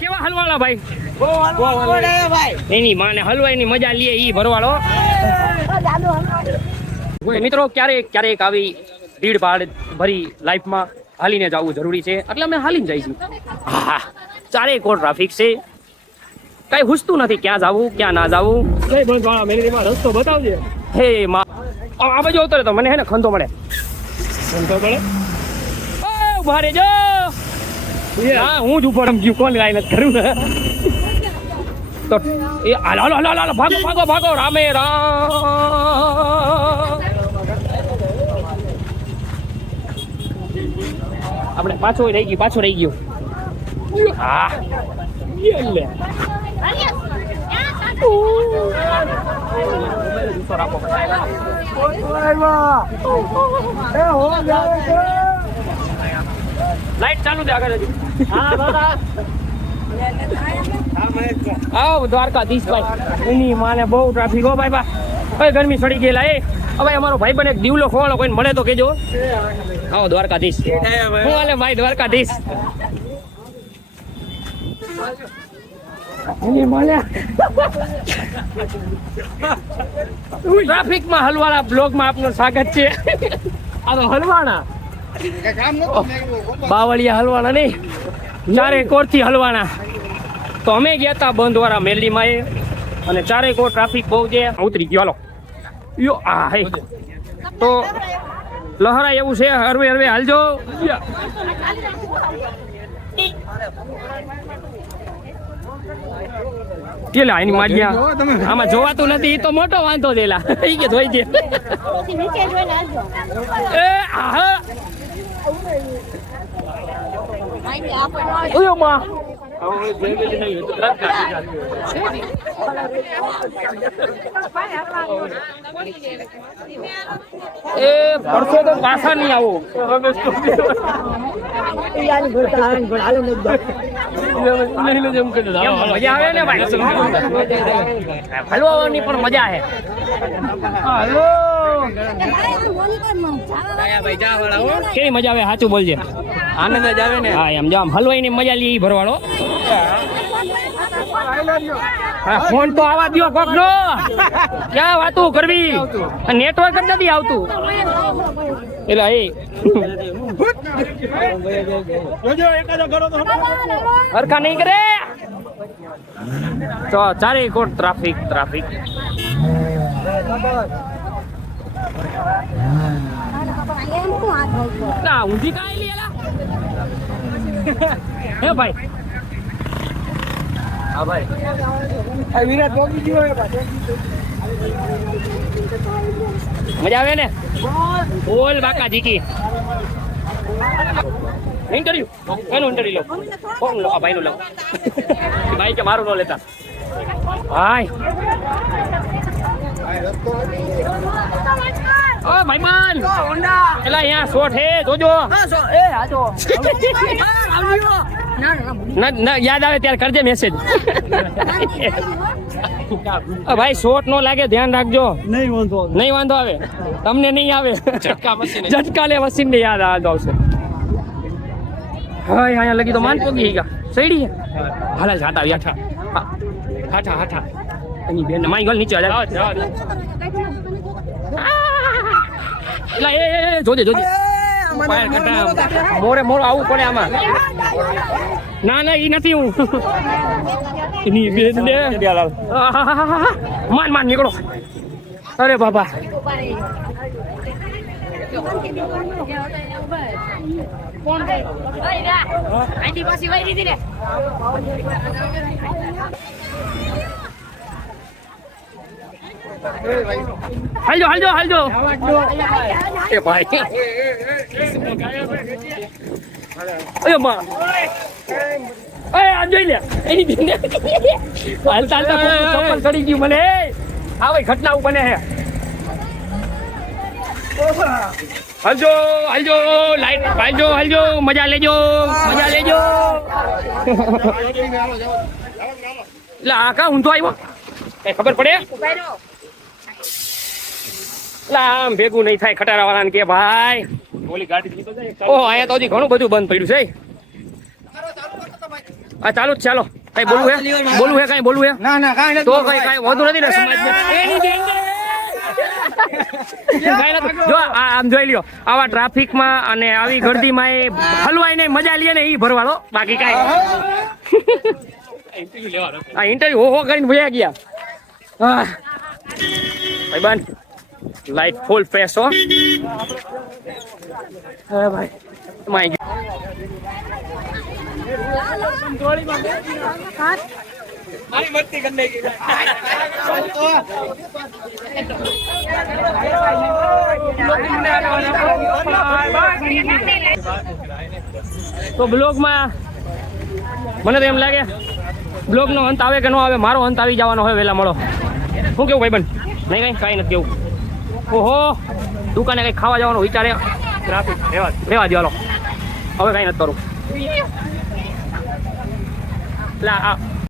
કેવા હલવાળા ભાઈ એની માને હલવાઈની મજા લે ઈ ભરવાડો. મિત્રો ક્યારેક આવી ભીડ ભાડ ભરી લાઈફમાં હાલીને જવું જરૂરી છે એટલે અમે હાલીને જઈશું. હા ચારે કોર ટ્રાફિક છે, કઈ હુસતું નથી ક્યાં જવું ક્યાં ના જવું. રસ્તો બતાવજે. હે આ બાજુ ઉતરે તો મને હે ને ખંતો મળે. ઉભા રેજો. હા હું જ ઉપર ગયું કોણ લાઈ નથી કરું ને તો એ હાલો હાલો હાલો ભાગો ભાગો ભાગો રામે રામ. આપણે પાછો રહી ગયો. હા લાઈટ ચાલુ છે આગળ. આવો દ્વારકાધીશ ભાઈ એની માને બહુ ટ્રાફિક હો ભાઈ ભાઈ ગરમી સડી ગયેલા એ. હવે અમારો ભાઈ બને એક દીવલો ખોવાળો કોઈને મળે તો કેજો. આવો દ્વારકાધીશ. હું હાલે ભાઈ દ્વારકાધીશ. ટ્રાફિકમાં હલવાણા બ્લોગમાં આપનું સ્વાગત છે. આ તો હલવાણા બાવળિયા હલવાણા નહીં, ચારે કોરથી હલવાણા. તો અમે ગયા હતા બંધ વાળા મેરડીમાં એ, અને ચારે કોર ટ્રાફિક બહુ છે. ઉતરી ગયો હાલો યો. આ હે તો લહરાય એવું છે. હરવે હરવે હાલજો. કેલા એની માજ્યા આમાં જોવાતું નથી. એ તો મોટો વાંધો દેલા એ કે જોઈ છે. એ આહા ઓયો માં એ પરસો તો પાછા નહીં આવો. મજા આવે ને ભાઈ, હલવાની પણ મજા છે. કેવી મજા આવે સાચું બોલજે. આનંદ જ આવે ને. હા એમ જામ હલવાઈની મજા લે ભરવાડો. ફોન તો આવા દો કોક નો. ક્યાં વાતું કરવી, નેટવર્ક જ નથી આવતું. એટલે એ હરખા નહીં કરે તો ચારે કોટ ટ્રાફિક. ના ઊંધી કાંઈ લે હે ભાઈ. હા ભાઈ વિરાટ પહોંચી ગયો. મજા આવે ને. બોલ બાકા જીકી. ઇન્ટરવ્યુ એનું ઇન્ટરવ્યુ લો. કોણ લો? આ ભાઈનું લો. ભાઈ કે મારું ન લેતા ભાઈ. ઓ ભાઈમાન એલા અહીંયા શોટ હે જોજો. એ આજો ના યાદ આવે ત્યારે કરજે મેસેજ. ભાઈ શોટ નો લાગે ધ્યાન રાખજો. નહીં વાંધો આવે તમને નહીં આવે. ઝટકા લે મશીન ને યાદ આવશે. હા અહીંયા લગી તો માન પોગી ગયા સઈડી હે. હાલા જાતા વ્યાઠા હાઠા એની બેન માઈ ગલ નીચે એલા એ જોજે મોરે આવું પડે આમાં. ના ઈ નથી હું. એની બેન ને માન નીકળો. અરે બાબા કોણ આઈડી પાછી વાઈ દીધી ને. હાલજો એ ભાઈ. અરે માં એ આ જોઈ લે એની બેન હાલતા ચપ્પલ ચડી ગયું મને. આ ભાઈ ઘટના બને હે. હાલજો લાઈટ હાલજો મજા લેજો. એટલે આ કા ઊંધો આવ્યો કઈ ખબર પડે? આમ ભેગું નહીં થાય ખટારા વાળાને કે ભાઈ ઓલી ગાડી. ઓહ અહીંયા તો હજી ઘણું બધું બંધ પડ્યું છે. આ ચાલુ જ ચાલો કઈ બોલવું હે કઈ બોલવું હે ના ના કાંઈ તો નથી કઈ વધુ નથી ને સમાજને એની કાંઈ નથી. જો આમ જોઈ લ્યો આવા ટ્રાફિકમાં અને આવી ગર્દીમાં એ હલવાઈને મજા લે ને ઈ ભરવાડો બાકી કાંઈ આ ઇન્ટરવ્યુ હો કરીને ભૂયા ગયા ભાઈબંધ લાઈટ ફૂલ ફ્રેશ હો હા ભાઈ માય મારી મસ્તી કરી નાખી. તો બ્લોગમાં મને તો એમ લાગે બ્લોગનો અંત આવે કે ન આવે મારો અંત આવી જવાનો હોય વહેલા મળો શું કેવું ભાઈબંધ નહીં કાંઈ નથી કેવું ઓહો દુકાને કંઈક ખાવા જવાનો વિચારે ટ્રાફિક રેવા દો હાલો હવે કાંઈ નથી કરું એટલે આ